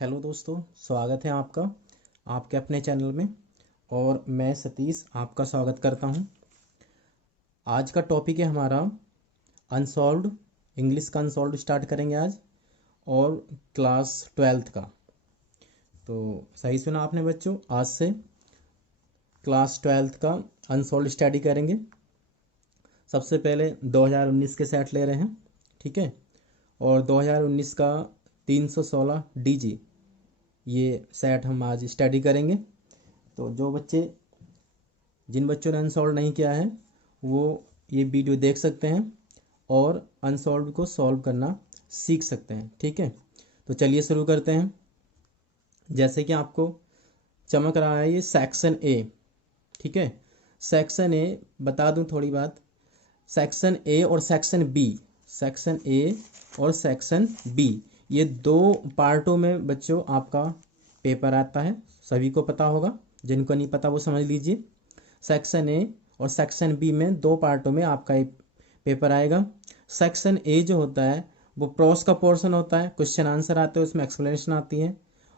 Hello दोस्तों, स्वागत है आपका आपके अपने चैनल में। और मैं सतीश आपका स्वागत करता हूं। आज का टॉपिक है हमारा अनसॉल्व्ड। इंग्लिश का अनसॉल्व्ड स्टार्ट करेंगे आज, और क्लास 12th का। तो सही सुना आपने बच्चों, आज से क्लास 12th का अनसॉल्व्ड स्टडी करेंगे। सबसे पहले 2019 के सेट ले रहे हैं, ठीक है। और 2019 का 316 डीजी, ये सेट हम आज स्टडी करेंगे। तो जिन बच्चों ने अनसॉल्व नहीं किया है वो ये वीडियो देख सकते हैं और अनसॉल्व को सॉल्व करना सीख सकते हैं, ठीक है। तो चलिए शुरू करते हैं। जैसे कि आपको चमक रहा है ये सेक्शन ए, ठीक है। सेक्शन ए, बता दूं थोड़ी बात। सेक्शन ए और सेक्शन बी, सेक्शन ए और सेक्शन बी, ये दो पार्टों में बच्चों आपका पेपर आता है। सभी को पता होगा, जिनको नहीं पता वो समझ लीजिए। सेक्शन ए और सेक्शन बी में दो पार्टों में आपका एक पेपर आएगा। सेक्शन ए जो होता है वो प्रॉस का पोर्शन होता है, क्वेश्चन आंसर आते हैं, उसमें एक्सप्लेनेशन आती है।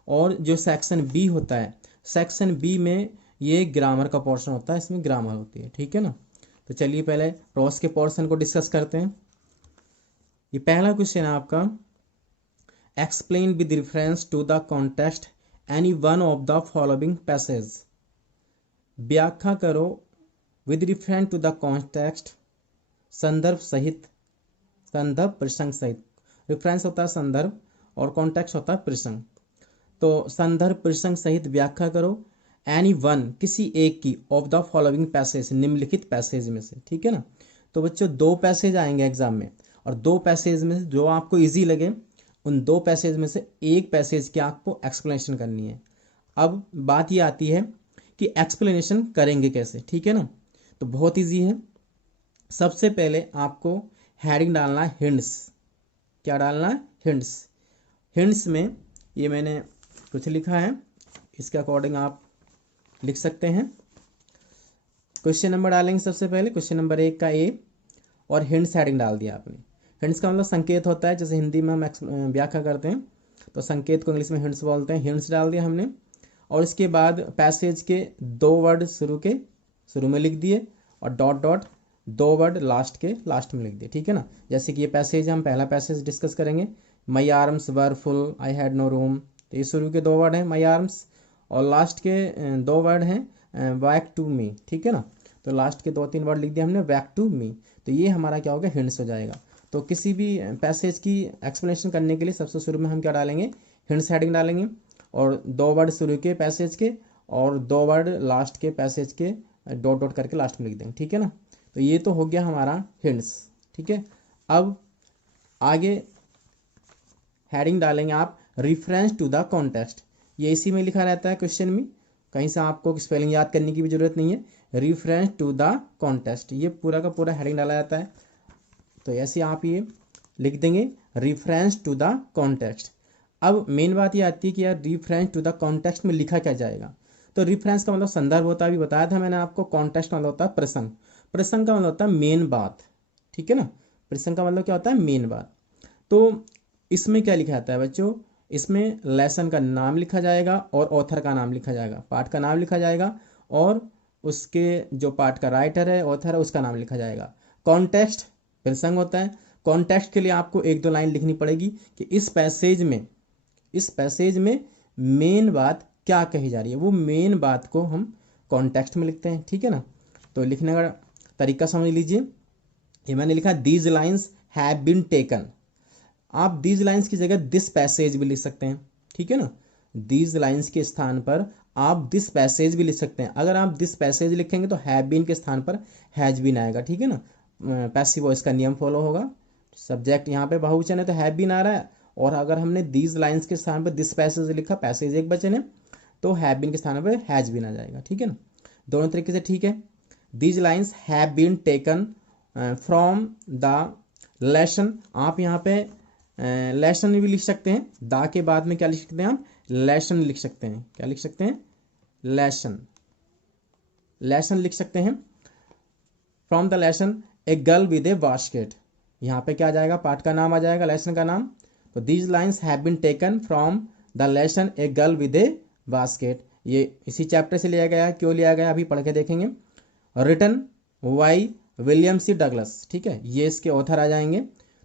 और जो सेक्शन बी होता है, सेक्शन बी में ये ग्रामर का पोर्शन होता है, इसमें ग्रामर होती है, ठीक है ना। तो चलिए पहले प्रॉस के पोर्शन को डिस्कस करते हैं। ये पहला क्वेश्चन है आपका, explain with reference to the context any one of the following passage. व्याख्या करो with reference to the context, संदर्भ सहित, संदर्भ प्रसंग सहित। रेफरेंस होता है संदर्भ और कॉन्टेक्स्ट होता है प्रसंग। तो संदर्भ प्रसंग सहित व्याख्या करो एनी वन, किसी एक की, ऑफ द फॉलोइंग पैसेज, निम्नलिखित पैसेज में से, ठीक है ना। तो बच्चों दो पैसेज आएंगे एग्जाम में, और दो पैसेज में जो आपको इजी लगे उन दो पैसेज में से एक पैसेज की आपको एक्सप्लेनेशन करनी है। अब बात ये आती है कि एक्सप्लेनेशन करेंगे कैसे, ठीक है ना। तो बहुत इजी है। सबसे पहले आपको हेडिंग डालना है हिंट्स। क्या डालना है? हिंट्स। हिंट्स में ये मैंने कुछ लिखा है, इसके अकॉर्डिंग आप लिख सकते हैं। क्वेश्चन नंबर डालेंगे सबसे पहले, क्वेश्चन नंबर 1 का ए, और हिंट्स हेडिंग डाल दिया आपने। हिंट्स का मतलब संकेत होता है, जैसे हिंदी में हम व्याख्या करते हैं तो संकेत को इंग्लिश में हिंट्स बोलते हैं। हिंट्स डाल दिया हमने, और इसके बाद पैसेज के दो वर्ड शुरू में लिख दिए, और डॉट डॉट दो वर्ड लास्ट के लास्ट में लिख दिए, ठीक है ना। जैसे कि ये पैसेज, हम पहला पैसेज डिस्कस करेंगे, my arms were full, I had no room. तो ये शुरू के दो वर्ड हैं माई आर्म्स, और लास्ट के दो वर्ड हैं बैक टू मी, ठीक है ना। तो लास्ट के दो तीन वर्ड लिख दिए हमने, बैक टू मी। तो ये हमारा क्या होगा? हिंट्स हो जाएगा। तो किसी भी पैसेज की एक्सप्लेनेशन करने के लिए सबसे शुरू में हम क्या डालेंगे? हिंट्स हेडिंग डालेंगे, और दो वर्ड शुरू के पैसेज के और दो वर्ड लास्ट के पैसेज के डॉट डॉट करके लास्ट में लिख देंगे, ठीक है ना। तो ये तो हो गया हमारा हिंट्स, ठीक है। अब आगे हेडिंग डालेंगे आप रिफरेंस टू द कॉन्टेक्स्ट। ये इसी में लिखा रहता है क्वेश्चन में, कहीं से आपको स्पेलिंग याद करने की भी जरूरत नहीं है। रिफरेंस टू द कॉन्टेक्स्ट, ये पूरा का पूरा हेडिंग डाला जाता है। तो ऐसे आप ये लिख देंगे, रिफरेंस टू द कॉन्टेक्स्ट। अब मेन बात ये आती है कि यार रिफरेंस टू द कॉन्टेक्स्ट में लिखा क्या जाएगा। तो रिफरेंस का मतलब संदर्भ होता है, अभी बताया था मैंने आपको। कॉन्टेक्स्ट मतलब होता है प्रसंग, प्रसंग का मतलब होता है मेन बात, ठीक है ना। प्रसंग का मतलब क्या होता है? मेन बात। तो इसमें क्या लिखा जाता है बच्चों? इसमें लेसन का नाम लिखा जाएगा और ऑथर का नाम लिखा जाएगा, पाठ का नाम लिखा जाएगा, और उसके जो पाठ का राइटर है, ऑथर है, उसका नाम लिखा जाएगा। कॉन्टेक्स्ट प्रसंग होता है। कॉन्टेक्स्ट के लिए आपको एक दो लाइन लिखनी पड़ेगी कि इस पैसेज में मेन बात क्या कही जा रही है, वो मेन बात को हम कॉन्टेक्स्ट में लिखते हैं, ठीक है ना। तो लिखने का तरीका समझ लीजिए। ये मैंने लिखा these lines have been taken. आप दीज लाइन्स की जगह दिस पैसेज भी लिख सकते हैं, ठीक है ना। दीज लाइन्स के स्थान पर आप दिस पैसेज भी लिख सकते हैं। अगर आप दिस पैसेज लिखेंगे तो हैव बीन के स्थान पर हैज बीन आएगा, ठीक है ना। पैसिव वॉइस का नियम फॉलो होगा। सब्जेक्ट यहाँ पे बहुवचन है तो हैव बीन आ रहा है, और अगर हमने दीज लाइन्स के स्थान पर दिस पैसेज लिखा, पैसेज एक वचन है, तो हैव बीन के स्थान पर हैज बीन आ जाएगा, ठीक है ना। दोनों तरीके से ठीक है। These lines have been taken from the lesson, आप यहाँ पे लेसन भी लिख सकते हैं। दा के बाद में क्या लिख सकते हैं आप? लेसन लिख सकते हैं। क्या लिख सकते हैं? लेसन, लेसन लिख सकते हैं। From the lesson a girl with a basket, यहाँ पे क्या आ जाएगा? पाठ का नाम आ जाएगा, लेसन का नाम। तो these lines have been taken from the lesson a girl with a basket, ये इसी चैप्टर से लिया गया। क्यों लिया गया अभी पढ़ के देखेंगे। Written by William C Douglas, ठीक है, ये इसके ऑथर आ जाएंगे।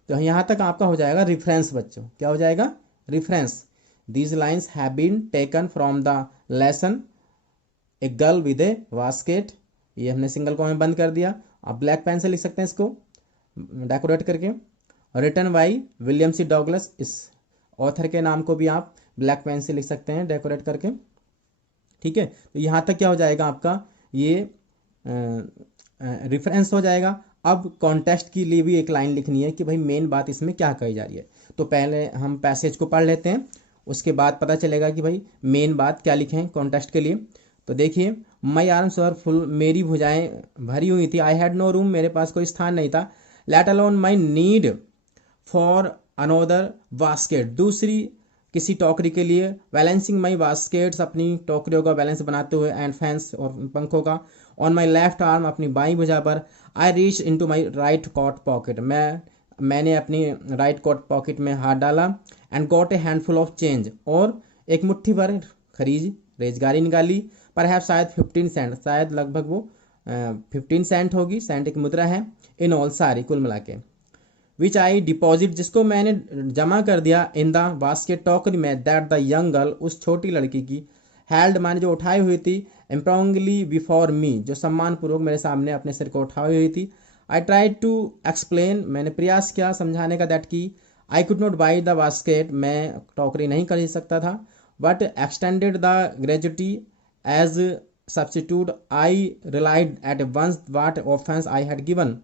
तो यहाँ तक आपका हो जाएगा रिफरेंस बच्चों, क्या हो जाएगा reference. These lines have been taken from the lesson a girl with a basket, ये हमने सिंगल कॉमा में बंद कर दिया। आप ब्लैक पेन से लिख सकते हैं इसको डेकोरेट करके। Written by William C Douglas, इस ऑथर के नाम को भी आप ब्लैक पेन से लिख सकते हैं डेकोरेट करके, ठीक है। तो यहाँ तक क्या हो जाएगा आपका ये रेफरेंस हो जाएगा। अब कॉन्टेक्स्ट के लिए भी एक लाइन लिखनी है कि भाई मेन बात इसमें क्या कही जा रही है। तो पहले हम पैसेज को पढ़ लेते हैं, उसके बाद पता चलेगा कि भाई मेन बात क्या लिखें कॉन्टेक्स्ट के लिए। तो देखिए, माई आर्म्स वर फुल, मेरी भुजाएं भरी हुई थी। आई हैड नो रूम, मेरे पास कोई स्थान नहीं था। Let alone my need for another basket, दूसरी किसी टोकरी के लिए। बैलेंसिंग माई बास्केट्स, अपनी टोकरियों का बैलेंस बनाते हुए। एंड फैंस, और पंखों का। ऑन माई लेफ्ट आर्म, अपनी बाईं भुजा पर। I reach into my right coat pocket, मैंने अपनी राइट कोट पॉकेट में हाथ डाला। And got a handful of change, और एक मुट्ठी भर खरीज रेजगारी निकाली। पर है शायद 15 सेंट, शायद लगभग वो 15 सेंट होगी, सेंट एक मुद्रा है। इन ऑल, सारी कुल मिला के। विच आई डिपॉजिट, जिसको मैंने जमा कर दिया। इन द बास्केट, टोकरी में। दैट द यंग गर्ल, उस छोटी लड़की की। हेल्ड, माने जो उठाई हुई थी। एम्प्रोंगली बिफोर मी, जो सम्मानपूर्वक मेरे सामने अपने सिर को उठाई हुई थी। आई ट्राई टू एक्सप्लेन, मैंने प्रयास किया समझाने का। दैट की I could not buy the basket, मैं टोकरी नहीं खरीद सकता था। But extended the gratuity as substitute. I relied at once what offence I had given,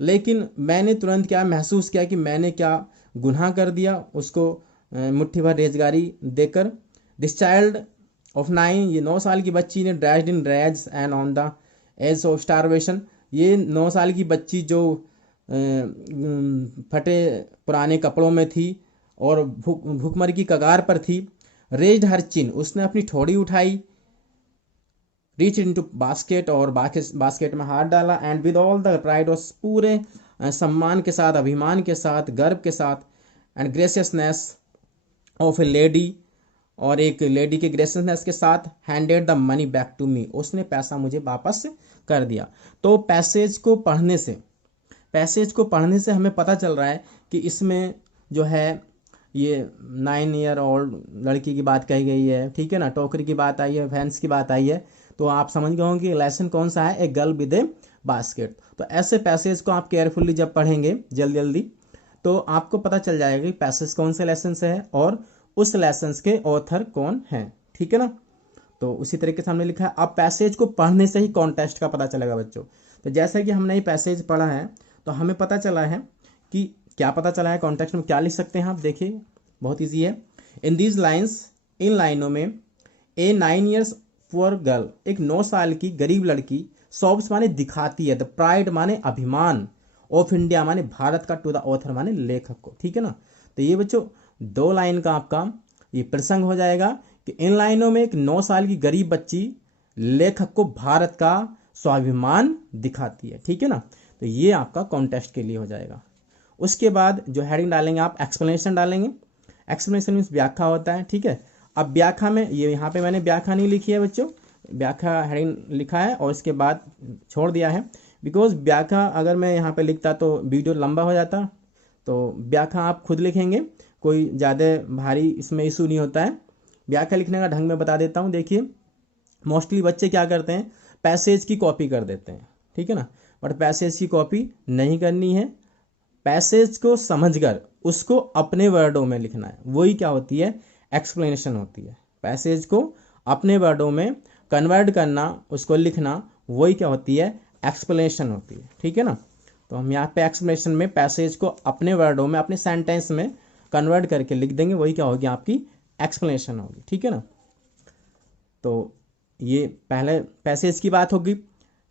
लेकिन मैंने तुरंत क्या महसूस किया कि मैंने क्या गुनाह कर दिया उसको मुट्ठी भर रेजगारी देकर। दिस चाइल्ड ऑफ 9, ये 9 साल की बच्ची ने। Dressed in rags and on the edge of starvation, ये 9 साल की बच्ची जो फटे पुराने कपड़ों में थी और भूखमरी की कगार पर थी। रेज्ड हर चिन, उसने अपनी ठोड़ी उठाई। रीच इनटू बास्केट, और बास्केट में हाथ डाला। And with all the pride, और पूरे सम्मान के साथ, अभिमान के साथ, गर्व के साथ। And graciousness of a lady, और एक लेडी के ग्रेसियसनेस के साथ। Handed the money back to me, उसने पैसा मुझे वापस कर दिया। तो पैसेज को पढ़ने से हमें पता चल रहा है कि इसमें जो है ये 9 ईयर ओल्ड लड़की की बात कही गई है, ठीक है ना। टोकरी की बात आई है, फैंस की बात आई है। तो आप समझ गए होंगे कि लेसन कौन सा है, ए गर्ल विद ए बास्केट। तो ऐसे पैसेज को आप केयरफुली जब पढ़ेंगे जल्दी तो आपको पता चल जाएगा कि पैसेज कौन से लेसन से है और उस लेसन के ऑथर कौन है, ठीक है ना। तो उसी तरीके से हमने लिखा है। अब पैसेज को पढ़ने से ही कॉन्टेक्स्ट का पता चलेगा बच्चों। तो जैसा कि हमने ये पैसेज पढ़ा है तो हमें पता चला है कि क्या पता चला है कॉन्टेक्स्ट में क्या लिख सकते हैं आप। देखिए बहुत ईजी है। इन दीज लाइन्स, इन लाइनों में। ए 9 ईयर्स पुअर गर्ल, एक 9 साल की गरीब लड़की। सॉब्स माने दिखाती है। द प्राइड माने अभिमान। ऑफ इंडिया माने भारत का। टू द ऑथर माने लेखक को, ठीक है ना। तो ये बच्चों 2 लाइन का आपका ये प्रसंग हो जाएगा कि इन लाइनों में एक 9 साल की गरीब बच्ची लेखक को भारत का स्वाभिमान दिखाती है, ठीक है ना। तो ये आपका कॉन्टेक्स्ट के लिए हो जाएगा। उसके बाद जो हेडिंग डालेंगे आप, एक्सप्लेनेशन डालेंगे। एक्सप्लेनेशन मीन्स व्याख्या होता है, ठीक है। अब व्याख्या में ये यहाँ पे मैंने व्याख्या नहीं लिखी है बच्चों, व्याख्या हेडिंग लिखा है और इसके बाद छोड़ दिया है। बिकॉज व्याख्या अगर मैं यहाँ पे लिखता तो वीडियो लंबा हो जाता। तो व्याख्या आप खुद लिखेंगे, कोई ज़्यादा भारी इसमें इशू नहीं होता है। व्याख्या लिखने का ढंग मैं बता देता हूँ। देखिए मोस्टली बच्चे क्या करते हैं, पैसेज की कॉपी कर देते हैं, ठीक है ना। बट पैसेज की कॉपी नहीं करनी है। पैसेज को समझकर उसको अपने वर्डों में लिखना है, वही क्या होती है, एक्सप्लेनेशन होती है। पैसेज को अपने वर्डों में कन्वर्ट करना, उसको लिखना, वही क्या होती है, एक्सप्लेनेशन होती है, ठीक है ना। तो हम यहाँ पे एक्सप्लेनेशन में पैसेज को अपने वर्डों में, अपने सेंटेंस में कन्वर्ट करके लिख देंगे, वही क्या होगी, आपकी एक्सप्लेनेशन होगी, ठीक है ना। तो ये पहले पैसेज की बात होगी।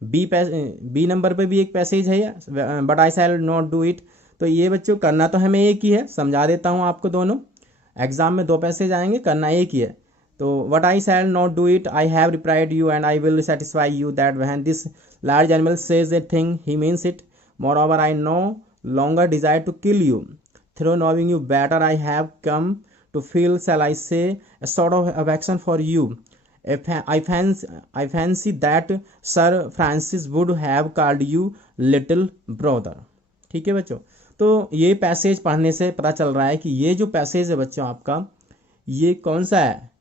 बी नंबर पे भी एक पैसेज है, but I shall not do it. तो ये बच्चों करना तो हमें एक ही है, समझा देता हूँ आपको। दोनों एग्जाम में 2 पैसेज आएंगे, करना एक ही है। तो what I shall not do it, I have replied you and I will satisfy you that when this large animal says a thing he means it. More over I know longer desire to kill you. Through knowing you better, I have come to feel, shall I say, a sort of affection for you. I fancy that Sir Francis would have called you little brother. ठीक है बच्चों, तो ये passage पढ़ने से पता चल रहा है कि ये जो पैसेज है बच्चों आपका, ये कौन सा है,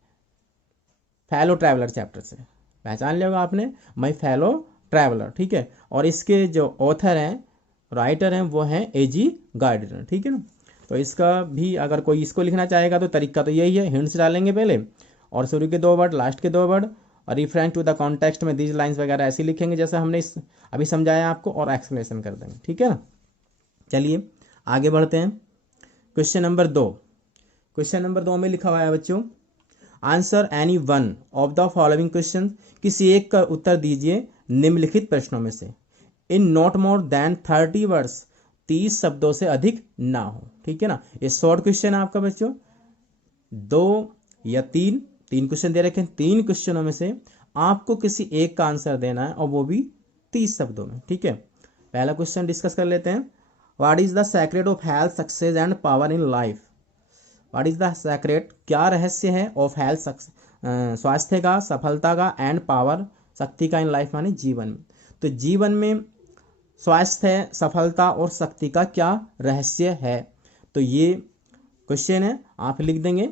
फेलो ट्रैवलर चैप्टर से। पहचान लिया होगा आपने, माई फेलो ट्रैवलर, ठीक है। और इसके जो ऑथर हैं, राइटर हैं, वो हैं एजी गार्डनर, ठीक है ना। तो इसका भी अगर कोई इसको लिखना चाहेगा तो तरीका तो यही है, हिंट्स डालेंगे पहले और शुरू के 2 वर्ड, लास्ट के 2 वर्ड, और रिफरेंस टू द कॉन्टेक्स्ट में दीज लाइंस वगैरह ऐसे लिखेंगे जैसे हमने अभी समझाया आपको, और एक्सप्लेनेशन कर देंगे, ठीक है ना। चलिए आगे बढ़ते हैं। क्वेश्चन नंबर 2, क्वेश्चन नंबर 2 में लिखा हुआ है बच्चों, answer any one of the following question, किसी एक का उत्तर दीजिए निम्नलिखित प्रश्नों में से, in not more than 30 words, 30 शब्दों से अधिक ना हो, ठीक है ना। ये शॉर्ट क्वेश्चन है आपका बच्चों, 2 या 3 क्वेश्चन दे रखे हैं, 3 क्वेश्चनों में से आपको किसी एक का आंसर देना है और वो भी 30 शब्दों में, ठीक है। पहला क्वेश्चन डिस्कस कर लेते हैं। What is the secret of health, success and power in life. What is the secret, क्या रहस्य है, ऑफ हेल्थ, स्वास्थ्य का, सफलता का, एंड पावर, शक्ति का, इन लाइफ माने जीवन में। तो जीवन में स्वास्थ्य, सफलता और शक्ति का क्या रहस्य है, तो ये क्वेश्चन है, आप लिख देंगे।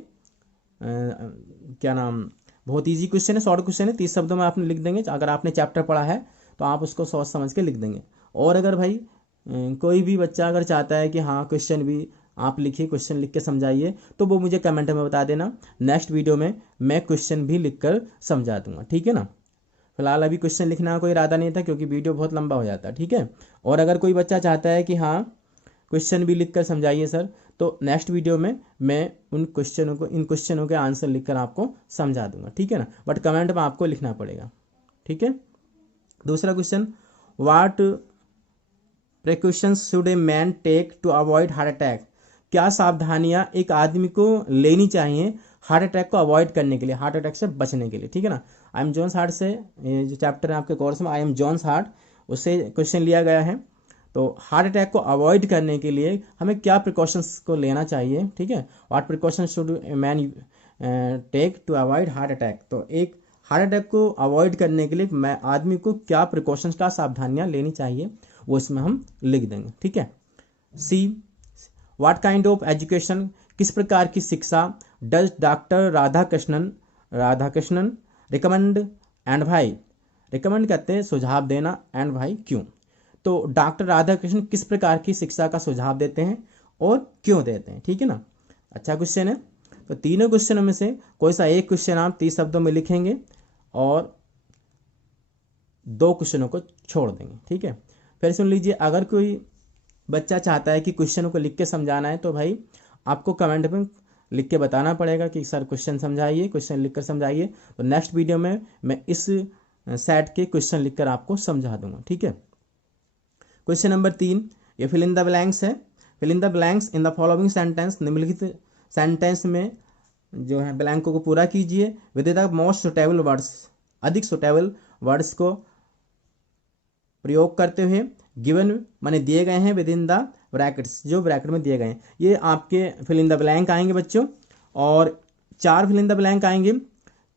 क्या नाम, बहुत इजी क्वेश्चन है, शॉर्ट क्वेश्चन है, 30 शब्दों में आपने लिख देंगे। अगर आपने चैप्टर पढ़ा है तो आप उसको सोच समझ के लिख देंगे। और अगर भाई कोई भी बच्चा अगर चाहता है कि हाँ क्वेश्चन भी आप लिखिए, क्वेश्चन लिख के समझाइए, तो वो मुझे कमेंट में बता देना, नेक्स्ट वीडियो में मैं क्वेश्चन भी लिख कर समझा दूंगा, ठीक है ना। फिलहाल अभी क्वेश्चन लिखने का कोई इरादा नहीं था क्योंकि वीडियो बहुत लंबा हो जाता है, ठीक है। और अगर कोई बच्चा चाहता है कि हाँ क्वेश्चन भी लिख कर समझाइए सर, तो नेक्स्ट वीडियो में मैं इन क्वेश्चनों के आंसर लिखकर आपको समझा दूंगा, ठीक है ना। बट कमेंट में आपको लिखना पड़ेगा, ठीक है। दूसरा question, what precautions should a man take to avoid heart attack. क्या सावधानियां एक आदमी को लेनी चाहिए हार्ट अटैक को अवॉइड करने के लिए, हार्ट अटैक से बचने के लिए, ठीक है ना। आई एम जॉन्स हार्ट से जो चैप्टर है आपके कोर्स में, आई एम जॉन्स हार्ट, उससे क्वेश्चन लिया गया है। तो हार्ट अटैक को अवॉइड करने के लिए हमें क्या प्रिकॉशंस को लेना चाहिए, ठीक है। What precautions should man take to avoid heart attack. तो एक हार्ट अटैक को अवॉइड करने के लिए मैं आदमी को क्या प्रिकॉशंस, क्या सावधानियां लेनी चाहिए, वो इसमें हम लिख देंगे, ठीक है। सी, व्हाट काइंड ऑफ एजुकेशन, किस प्रकार की शिक्षा, does doctor Radhakrishnan recommend, and भाई, रिकमेंड कहते हैं सुझाव देना, एंड भाई क्यों। तो डॉक्टर राधाकृष्णन किस प्रकार की शिक्षा का सुझाव देते हैं और क्यों देते हैं, ठीक है ना। अच्छा क्वेश्चन है। तो तीनों क्वेश्चनों में से कोई सा एक क्वेश्चन आप 30 शब्दों में लिखेंगे और 2 क्वेश्चनों को छोड़ देंगे, ठीक है। फिर सुन लीजिए, अगर कोई बच्चा चाहता है कि क्वेश्चनों को लिख के समझाना है तो भाई आपको कमेंट में लिख के बताना पड़ेगा कि सर क्वेश्चन समझाइए, क्वेश्चन लिख कर समझाइए। तो नेक्स्ट वीडियो में मैं इस सेट के क्वेश्चन लिखकर आपको समझा दूंगा, ठीक है। क्वेश्चन नंबर 3, ये फिल इन द ब्लैंक्स है। Fill in the blanks in the following sentence, निम्नलिखित सेंटेंस में जो है ब्लैंकों को पूरा कीजिए with the most suitable words, अधिक सुटेबल वर्ड्स को प्रयोग करते हुए, गिवन माने दिए गए हैं, विद इन द ब्रैकेट्स, जो ब्रैकेट में दिए गए हैं। ये आपके फिल इन द ब्लैंक आएंगे बच्चों, और 4 फिल इन द ब्लैंक आएंगे।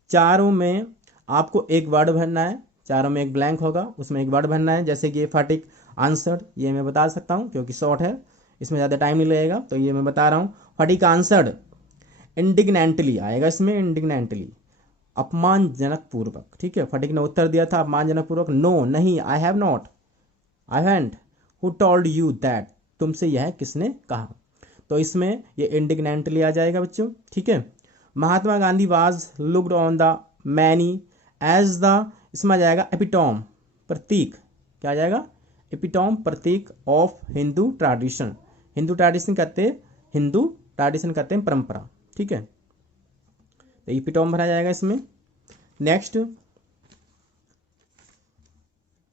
चारों में आपको एक वर्ड भरना है, चारों में एक ब्लैंक होगा, उसमें एक वर्ड भरना है। जैसे कि ये फटिक आंसर्ड, ये मैं बता सकता हूँ क्योंकि शॉर्ट है, इसमें ज़्यादा टाइम नहीं लगेगा, तो ये मैं बता रहा हूँ। फटिक आंसर्ड, इंडिग्नेंटली आएगा इसमें, इंडिग्नेंटली, अपमानजनक पूर्वक, ठीक है। फटिक ने उत्तर दिया था अपमानजनक पूर्वक, नो नहीं, I have not, I haven't, who told you that, तुमसे यह किसने कहा। तो इसमें ये इंडिग्नेंटली आ जाएगा बच्चों, ठीक है। Mahatma Gandhi was looked on the many as the, इसमें आ जाएगा एपिटॉम, प्रतीक, क्या आ जाएगा, एपिटॉम, प्रतीक of Hindu tradition. Hindu tradition कहते हैं, हिंदू ट्रेडिशन कहते हैं परंपरा, ठीक है। तो एपिटॉम भरा जाएगा इसमें। नेक्स्ट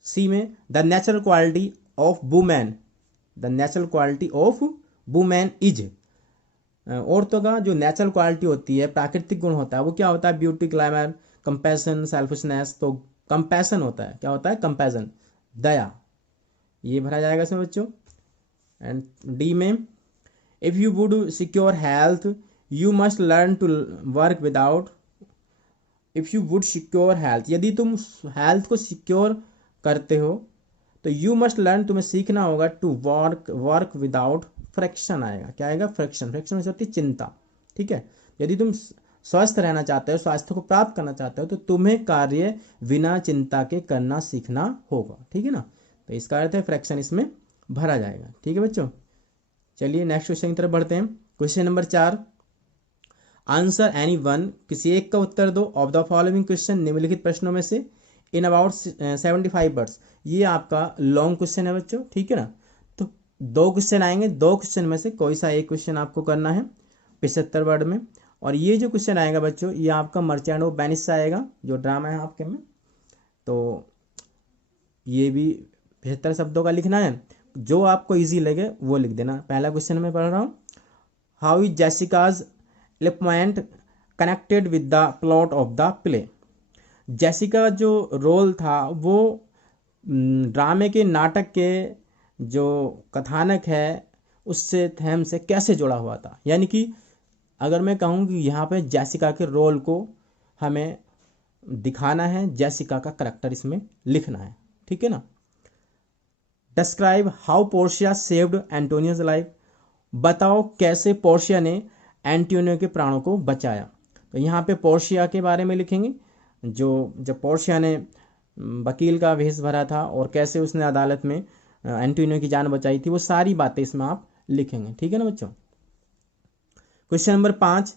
सी में, the natural quality of women, the natural quality of women is, औरतों का जो नेचुरल क्वालिटी होती है, प्राकृतिक गुण होता है, वो क्या होता है, ब्यूटी, ग्लैमर, कंपैशन, सेल्फिशनेस। तो कंपैशन होता है, क्या होता है, कंपैशन, दया, ये भरा जाएगा इसमें बच्चों। एंड डी में, if you would secure health you must learn to work without if you would secure health, यदि तुम हेल्थ को सिक्योर करते हो तो यू मस्ट लर्न, तुम्हें सीखना होगा टू वर्क विदाउट फ्रिक्शन आएगा। क्या आएगा? फ्रिक्शन। फ्रिक्शन से होती है चिंता। ठीक है, यदि तुम स्वस्थ रहना चाहते हो, स्वास्थ्य को प्राप्त करना चाहते हो, तो तुम्हें कार्य बिना चिंता के करना सीखना होगा। ठीक है ना, तो इसका अर्थ है फ्रैक्शन इसमें भरा जाएगा। ठीक है बच्चों, चलिए नेक्स्ट क्वेश्चन की तरफ बढ़ते हैं। Question number 4, answer any one, किसी एक का उत्तर दो, ऑफ द फॉलोइंग क्वेश्चन, निम्नलिखित प्रश्नों में से, इन अबाउट 75 वर्ड्स। ये आपका लॉन्ग क्वेश्चन है बच्चों। ठीक है ना, तो 2 क्वेश्चन आएंगे, 2 क्वेश्चन में से कोई सा एक क्वेश्चन आपको करना है 75 वर्ड में। और ये जो क्वेश्चन आएगा बच्चों, ये आपका मर्चेंट ऑफ वेनिस से आएगा, जो ड्रामा है आपके में। तो ये भी 75 शब्दों का लिखना है, जो आपको इजी लगे वो लिख देना। पहला क्वेश्चन मैं पढ़ रहा हूँ। How is Jessica's elopement connected with the plot of the play. Jessica का जो रोल था वो ड्रामे के, नाटक के जो कथानक है उससे, थीम से कैसे जुड़ा हुआ था। यानी कि अगर मैं कहूँ कि यहाँ पे जेसिका के रोल को हमें दिखाना है, जेसिका का करैक्टर इसमें लिखना है। ठीक है ना। Describe how Portia saved Antonio's life, बताओ कैसे पोर्शिया ने एंटोनियो के प्राणों को बचाया। तो यहाँ पे पोर्शिया के बारे में लिखेंगे, जो जब पोर्शिया ने वकील का वेश भरा था और कैसे उसने अदालत में एंटोनियो की जान बचाई थी, वो सारी बातें इसमें आप लिखेंगे। ठीक है ना बच्चों। Question number 5,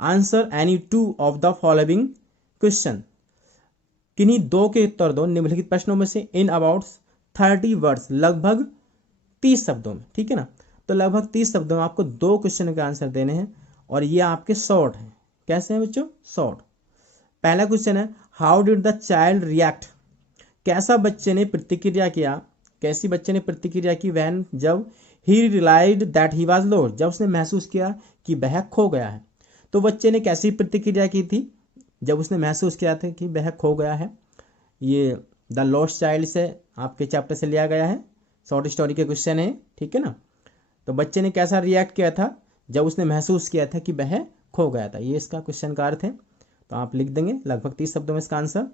answer any 2 of the following question, किन्हीं 2 के उत्तर दो निम्नलिखित प्रश्नों में से, इन अबाउट 30 वर्ड्स, लगभग 30 शब्दों में। ठीक है ना, तो लगभग 30 शब्दों में आपको 2 क्वेश्चन के आंसर देने हैं और ये आपके शॉर्ट हैं। कैसे हैं बच्चों? शॉर्ट। पहला क्वेश्चन है, how did the child react, कैसा बच्चे ने प्रतिक्रिया किया, कैसी बच्चे ने प्रतिक्रिया की, वैन, जब, he realized that he was lost, जब उसने महसूस किया कि वह खो गया है। तो बच्चे ने कैसी प्रतिक्रिया की थी? जब उसने महसूस किया था कि वह खो गया है। ये द लॉस्ट चाइल्ड से आपके चैप्टर से लिया गया है, शॉर्ट स्टोरी के क्वेश्चन है। ठीक है ना, तो बच्चे ने कैसा रिएक्ट किया था जब उसने महसूस किया था कि वह खो गया था। ये इसका क्वेश्चन का अर्थ है। तो आप लिख देंगे लगभग 30 शब्दों में इसका answer.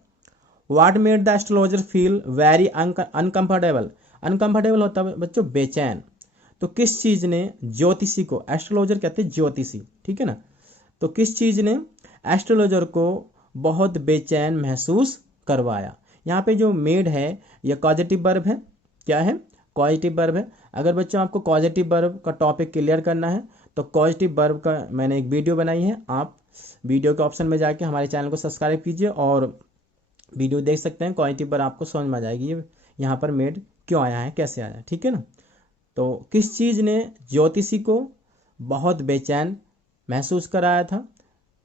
What made the astrologer feel very uncomfortable, uncomfortable होता है बच्चों बेचैन। तो किस चीज ने ज्योतिषी को, एस्ट्रोलॉजर कहते हैं ज्योतिषी। ठीक है ना, तो किस चीज ने एस्ट्रोलॉजर को बहुत बेचैन महसूस करवाया। यहाँ पे जो मेड है यह कॉजेटिव वर्ब है। क्या है? कॉजेटिव वर्ब है। अगर बच्चों आपको कॉजेटिव वर्ब का टॉपिक क्लियर करना है तो कॉजेटिव वर्ब का मैंने एक वीडियो बनाई है, आप वीडियो के ऑप्शन में जाके हमारे चैनल को सब्सक्राइब कीजिए और वीडियो देख सकते हैं। कॉजेटिव वर्ब आपको समझ में आ जाएगी ये यहाँ पर मेड क्यों आया है, कैसे आया है। ठीक है ना, तो किस चीज़ ने ज्योतिषी को बहुत बेचैन महसूस कराया था,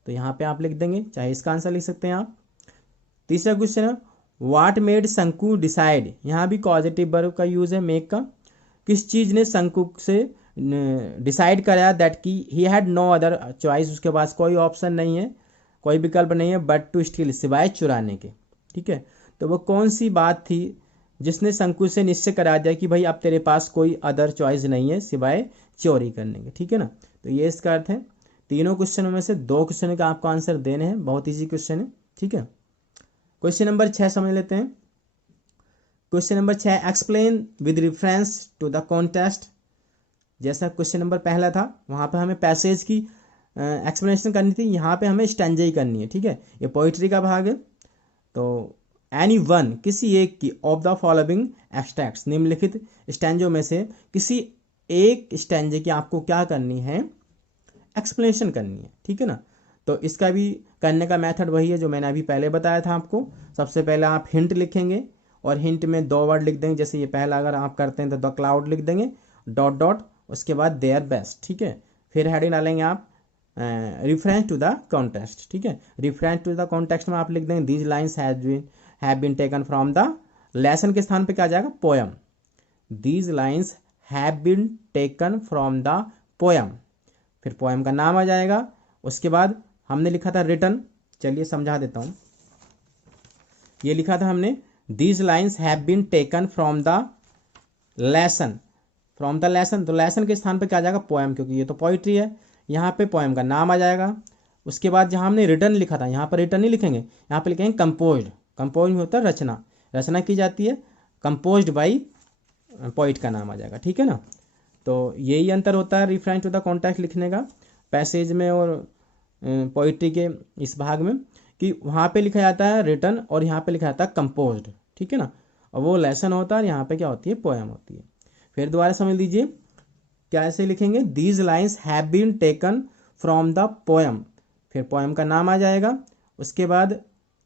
तो यहाँ पे आप लिख देंगे, चाहे इसका आंसर लिख सकते हैं आप। तीसरा क्वेश्चन है, व्हाट मेड शंकु डिसाइड, यहाँ भी पॉजिटिव वर्ब का यूज है मेक का। किस चीज़ ने शंकु से डिसाइड कराया दैट कि he had no other choice, उसके पास कोई ऑप्शन नहीं है, कोई विकल्प नहीं है, बट टू स्टील, सिवाय चुराने के। ठीक है, तो वो कौन सी बात थी जिसने शंकु से निश्चय करा दिया कि भाई अब तेरे पास कोई अदर चॉइस नहीं है सिवाय चोरी करने के। ठीक है ना, तो ये इसका अर्थ है। तीनों क्वेश्चनों में से 2 क्वेश्चन का आपको आंसर देने हैं, बहुत ईजी क्वेश्चन है। ठीक है, क्वेश्चन नंबर 6 समझ लेते हैं। Question number 6, explain with reference to the context. जैसा क्वेश्चन नंबर पहला था वहाँ पे हमें पैसेज की एक्सप्लेनेशन करनी थी, यहाँ पे हमें स्टैंजा ही करनी है। ठीक है, ये पोइट्री का भाग है। तो एनी वन, किसी एक की, ऑफ द फॉलोइंग एक्सट्रैक्ट्स, निम्नलिखित स्टैंजों में से किसी एक स्टैंजे की आपको क्या करनी है? एक्सप्लेनेशन करनी है। ठीक है ना, तो इसका भी करने का मेथड वही है जो मैंने अभी पहले बताया था आपको। सबसे पहले आप हिंट लिखेंगे और हिंट में 2 वर्ड लिख देंगे। जैसे ये पहला अगर आप करते हैं तो द क्लाउड लिख देंगे, डॉट डॉट, उसके बाद देयर बेस्ट। ठीक है, फिर हेडिंग डालेंगे आप रिफरेंस टू द कॉन्टेक्स्ट। ठीक है, रिफरेंस टू द कॉन्टेक्स्ट में आप लिख देंगे these lines have been taken from the, lesson के स्थान पे क्या आ जाएगा? Poem. These lines have been taken from the poem, फिर पोयम का नाम आ जाएगा। उसके बाद हमने लिखा था रिटन, चलिए समझा देता हूँ। ये लिखा था हमने these lines have been taken from the lesson, from the lesson, तो लेसन के स्थान पे क्या आ जाएगा? पोएम, क्योंकि ये तो पोइट्री है। यहाँ पे पोएम का नाम आ जाएगा। उसके बाद जहाँ हमने रिटर्न लिखा था यहाँ पर रिटर्न नहीं लिखेंगे, यहाँ पे लिखेंगे कंपोज्ड। कंपोज में होता है रचना, रचना की जाती है, कंपोज्ड बाई पोइट का नाम आ जाएगा, ठीक है ना। तो यही अंतर होता है रिफरेंस टू द कॉन्टेक्स्ट लिखने का पैसेज में और पोइट्री के इस भाग में, कि वहाँ पे लिखा जाता है रिटर्न और यहाँ पे लिखा जाता है कंपोज्ड, ठीक है ना। और वो लेसन होता है और यहाँ पे क्या होती है, पोएम होती है। फिर दोबारा समझ लीजिए क्या ऐसे लिखेंगे, these lines have been taken from the poem, फिर पोएम का नाम आ जाएगा। उसके बाद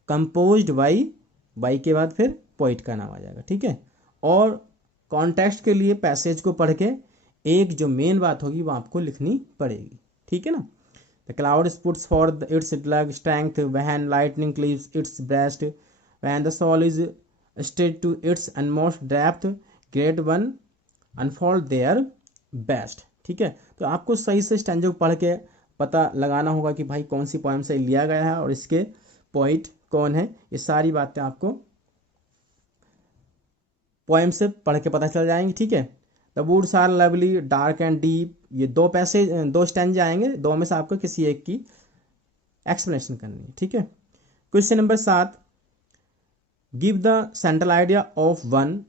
कंपोज्ड बाई के बाद फिर पोइट का नाम आ जाएगा, ठीक है। और कॉन्टेक्स्ट के लिए पैसेज को पढ़ के एक जो मेन बात होगी वो आपको लिखनी पड़ेगी, ठीक है ना। The cloud puts for its lug strength when lightning cleaves its breast when the soul is stirred to its inmost depth great one unfold their best, ठीक है। तो आपको सही से स्टैंजा को पढ़ के पता लगाना होगा कि भाई कौन सी पोएम से लिया गया है और इसके पोइट कौन है। ये सारी बातें आपको पोएम से पढ़ के पता चल जाएंगी, ठीक है। The woods are lovely dark and deep, ये दो स्टैंजा आएंगे, दो में से आपको किसी एक की एक्सप्लेनेशन करनी है, ठीक है। Question number 7, give the central idea of one.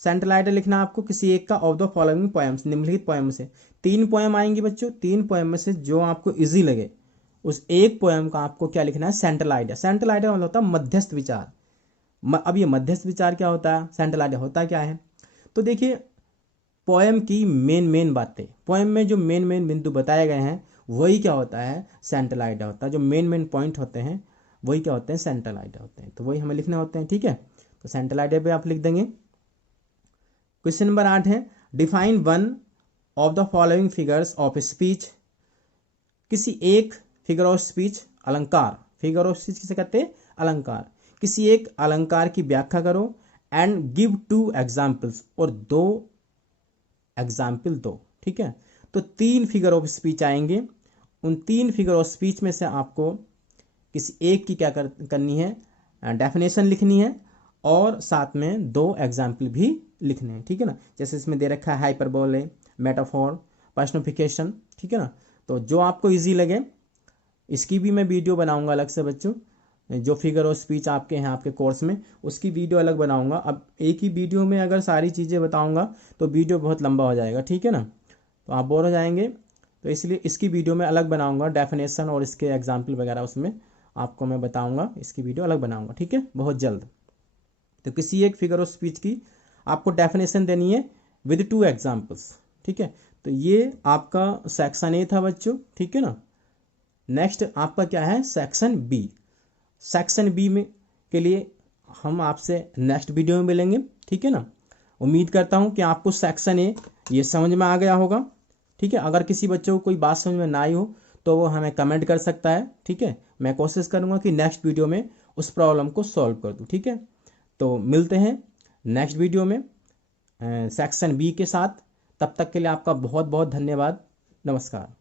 Central idea लिखना आपको किसी एक का ऑफ द फॉलोइंग पोएम्स, निम्नलिखित पोएम से। 3 पोएम आएंगी बच्चों, 3 पोएम में से जो आपको इजी लगे उस एक पोएम का आपको क्या लिखना है, सेंट्रल आइडिया। सेंट्रल आइडिया मतलब होता है मध्यस्थ विचार। अब ये मध्यस्थ विचार क्या होता है, सेंट्रल आइडिया होता क्या है, तो देखिए पोएम की मेन बातें, पोएम में जो मेन बिंदु बताए गए हैं वही क्या होता है, सेंट्रल आइडिया होता है। जो मेन पॉइंट होते हैं वही क्या होते हैं, सेंट्रल आइडिया होते हैं। तो वही हमें लिखने होते हैं, ठीक है। तो सेंट्रल आइडिया पे आप लिख देंगे। क्वेश्चन नंबर 8 है, define one of the following figures of speech. किसी एक फिगर ऑफ स्पीच, अलंकार, फिगर ऑफ स्पीच किसे कहते हैं, अलंकार। किसी एक अलंकार की व्याख्या करो एंड गिव 2 एग्जाम्पल्स, और 2 एग्जाम्पल दो, ठीक है। तो 3 फिगर ऑफ स्पीच आएंगे, उन 3 फिगर ऑफ स्पीच में से आपको किसी एक की क्या करनी है, डेफिनेशन लिखनी है और साथ में 2 एग्जाम्पल भी लिखने हैं, ठीक है ना। जैसे इसमें दे रखा है हाइपरबोले, मेटाफोर, पर्सनिफिकेशन, ठीक है ना। तो जो आपको इजी लगे, इसकी भी मैं वीडियो बनाऊंगा अलग से बच्चों, जो फिगर और स्पीच आपके हैं आपके कोर्स में, उसकी वीडियो अलग बनाऊंगा। अब एक ही वीडियो में अगर सारी चीज़ें बताऊंगा तो वीडियो बहुत लंबा हो जाएगा, ठीक है ना, तो आप बोर हो जाएंगे। तो इसलिए इसकी वीडियो में अलग बनाऊंगा, डेफिनेशन और इसके एग्जाम्पल वगैरह उसमें आपको मैं बताऊंगा, इसकी वीडियो अलग बनाऊंगा, ठीक है, बहुत जल्द। तो किसी एक फिगर ऑफ स्पीच की आपको डेफिनेशन देनी है विद 2 एग्जाम्पल्स, ठीक है। तो ये आपका सेक्शन ए था बच्चों, ठीक है ना। नेक्स्ट आपका क्या है, सेक्शन बी। सेक्शन बी में के लिए हम आपसे नेक्स्ट वीडियो में मिलेंगे, ठीक है ना। उम्मीद करता हूँ कि आपको सेक्शन ए ये समझ में आ गया होगा, ठीक है। अगर किसी बच्चे को कोई बात समझ में ना आई हो तो वो हमें कमेंट कर सकता है, ठीक है। मैं कोशिश करूँगा कि नेक्स्ट वीडियो में उस प्रॉब्लम को सॉल्व कर दूँ, ठीक है। तो मिलते हैं नेक्स्ट वीडियो में सेक्शन बी के साथ। तब तक के लिए आपका बहुत बहुत धन्यवाद। नमस्कार।